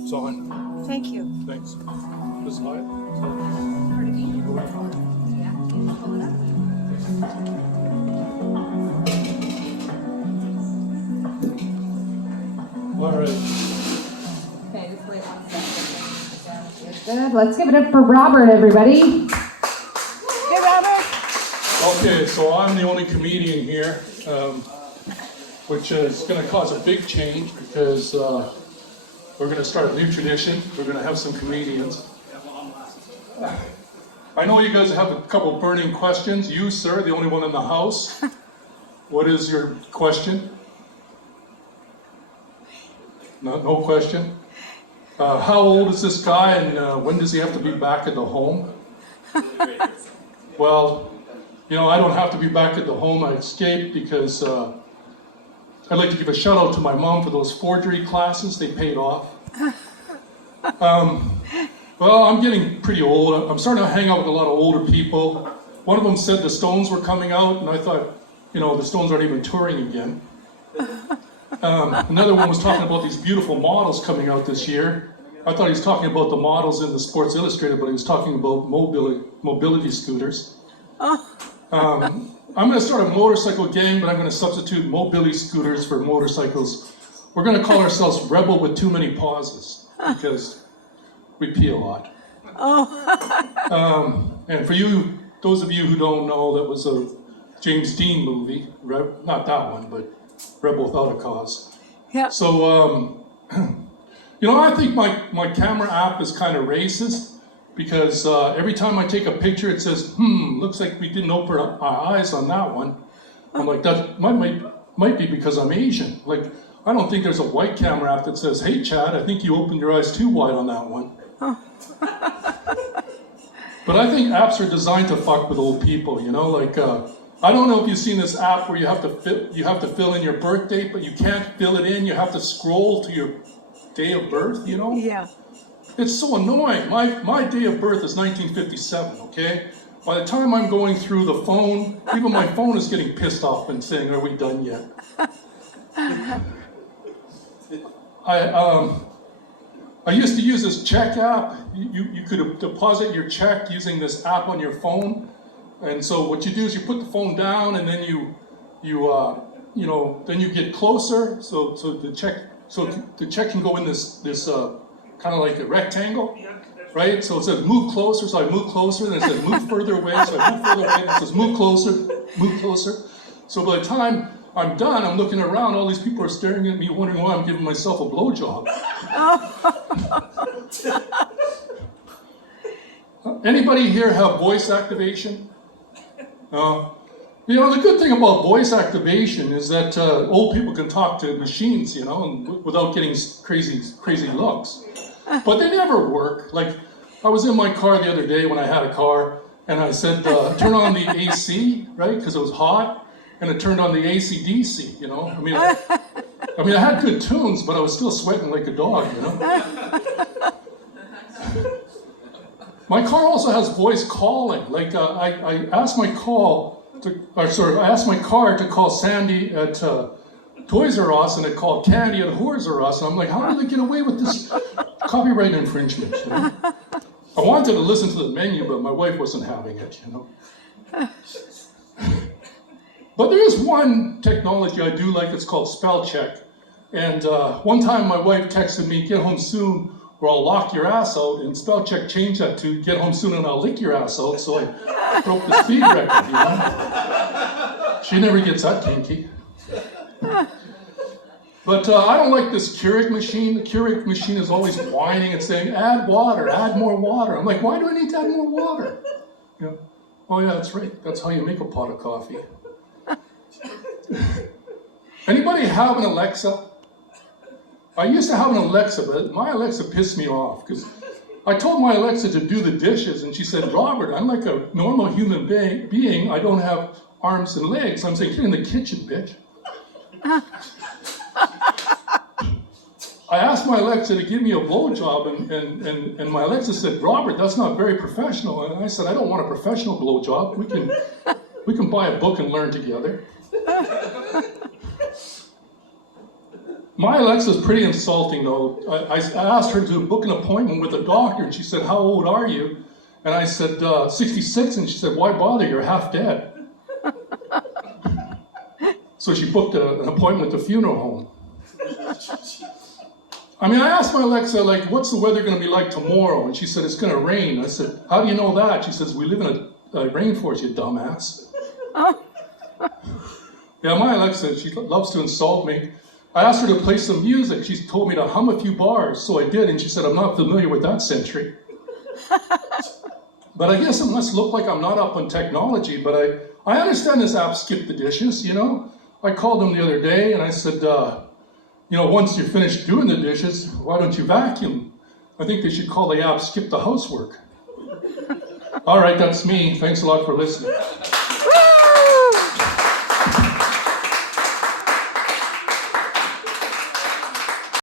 It's on. Thank you. Thanks. This live? Pardon me? Yeah, can you pull it up? All right. Okay, just wait 1 second. Good. Let's give it up for Robert, everybody. Hey, Robert. Okay, so I'm the only comedian here, which is going to cause a big change because we're going to start a new tradition. We're going to have some comedians. I know you guys have a couple burning questions. You, sir, the only one in the house. What is your question? No question? How old is this guy and when does he have to be back at the home? Well, you know, I don't have to be back at the home. I escaped because I'd like to give a shout out to my mom for those forgery classes. They paid off. Well, I'm getting pretty old. I'm starting to hang out with a lot of older people. One of them said the Stones were coming out, and I thought, you know, the Stones aren't even touring again. Another one was talking about these beautiful models coming out this year. I thought he was talking about the models in the Sports Illustrated, but he was talking about mobility scooters. I'm going to start a motorcycle gang, but I'm going to substitute mobility scooters for motorcycles. We're going to call ourselves Rebel with Too Many Pauses, because we pee a lot. And for you, those of you who don't know, that was a James Dean movie. Not that one, but Rebel Without a Cause. Yeah. So, you know, I think my camera app is kind of racist because every time I take a picture, it says, looks like we didn't open our eyes on that one. I'm like, that might be because I'm Asian. Like, I don't think there's a white camera app that says, hey, Chad, I think you opened your eyes too wide on that one. But I think apps are designed to fuck with old people, you know, like, I don't know if you've seen this app where you have to fill in your birth date, but you can't fill it in. You have to scroll to your day of birth, you know? Yeah. It's so annoying. My day of birth is 1957, okay? By the time I'm going through the phone, even my phone is getting pissed off and saying, are we done yet? I used to use this check app. You could deposit your check using this app on your phone. And so what you do is you put the phone down, and then you then you get closer. So the check can go in this kind of like a rectangle, right? So it says move closer. So I move closer, then it says move further away. So I move further away. It says move closer, move closer. So by the time I'm done, I'm looking around. All these people are staring at me, wondering why I'm giving myself a blowjob. Anybody here have voice activation? You know, the good thing about voice activation is that old people can talk to machines, you know, and without getting crazy looks. But they never work. Like, I was in my car the other day when I had a car, and I said, turn on the AC, right, because it was hot, and it turned on the AC/DC, you know. I mean, I had good tunes, but I was still sweating like a dog, you know. My car also has voice calling. Like I asked my car to call Sandy at Toys R Us, and it called Candy at Whores R Us. And I'm like, how did they get away with this copyright infringement? You know? I wanted to listen to the menu, but my wife wasn't having it. You know. But there is one technology I do like. It's called spell check. And one time my wife texted me, "Get home soon, or I'll lock your ass out," and spell check changed that to "get home soon and I'll lick your ass out," so I broke the speed record, you know? She never gets that kinky. But I don't like this Keurig machine. The Keurig machine is always whining and saying, add water, add more water. I'm like, why do I need to add more water? You know, oh yeah, that's right. That's how you make a pot of coffee. Anybody have an Alexa? I used to have an Alexa, but my Alexa pissed me off because I told my Alexa to do the dishes, and she said, "Robert, I'm like a normal human being. I don't have arms and legs." I'm saying, "Get in the kitchen, bitch." I asked my Alexa to give me a blowjob, and my Alexa said, "Robert, that's not very professional." And I said, "I don't want a professional blowjob. We can buy a book and learn together." My Alexa's pretty insulting though. I asked her to book an appointment with a doctor and she said, how old are you? And I said, 66, and she said, why bother, you're half dead. So she booked an appointment at the funeral home. I mean, I asked my Alexa, like, what's the weather gonna be like tomorrow? And she said, it's gonna rain. I said, how do you know that? She says, we live in a rainforest, you dumbass. Yeah, my Alexa, she loves to insult me. I asked her to play some music. She told me to hum a few bars, so I did, and she said, I'm not familiar with that century. But I guess it must look like I'm not up on technology, but I understand this app, Skip the Dishes, you know? I called them the other day, and I said, you know, once you're finished doing the dishes, why don't you vacuum? I think they should call the app Skip the Housework. All right, that's me. Thanks a lot for listening.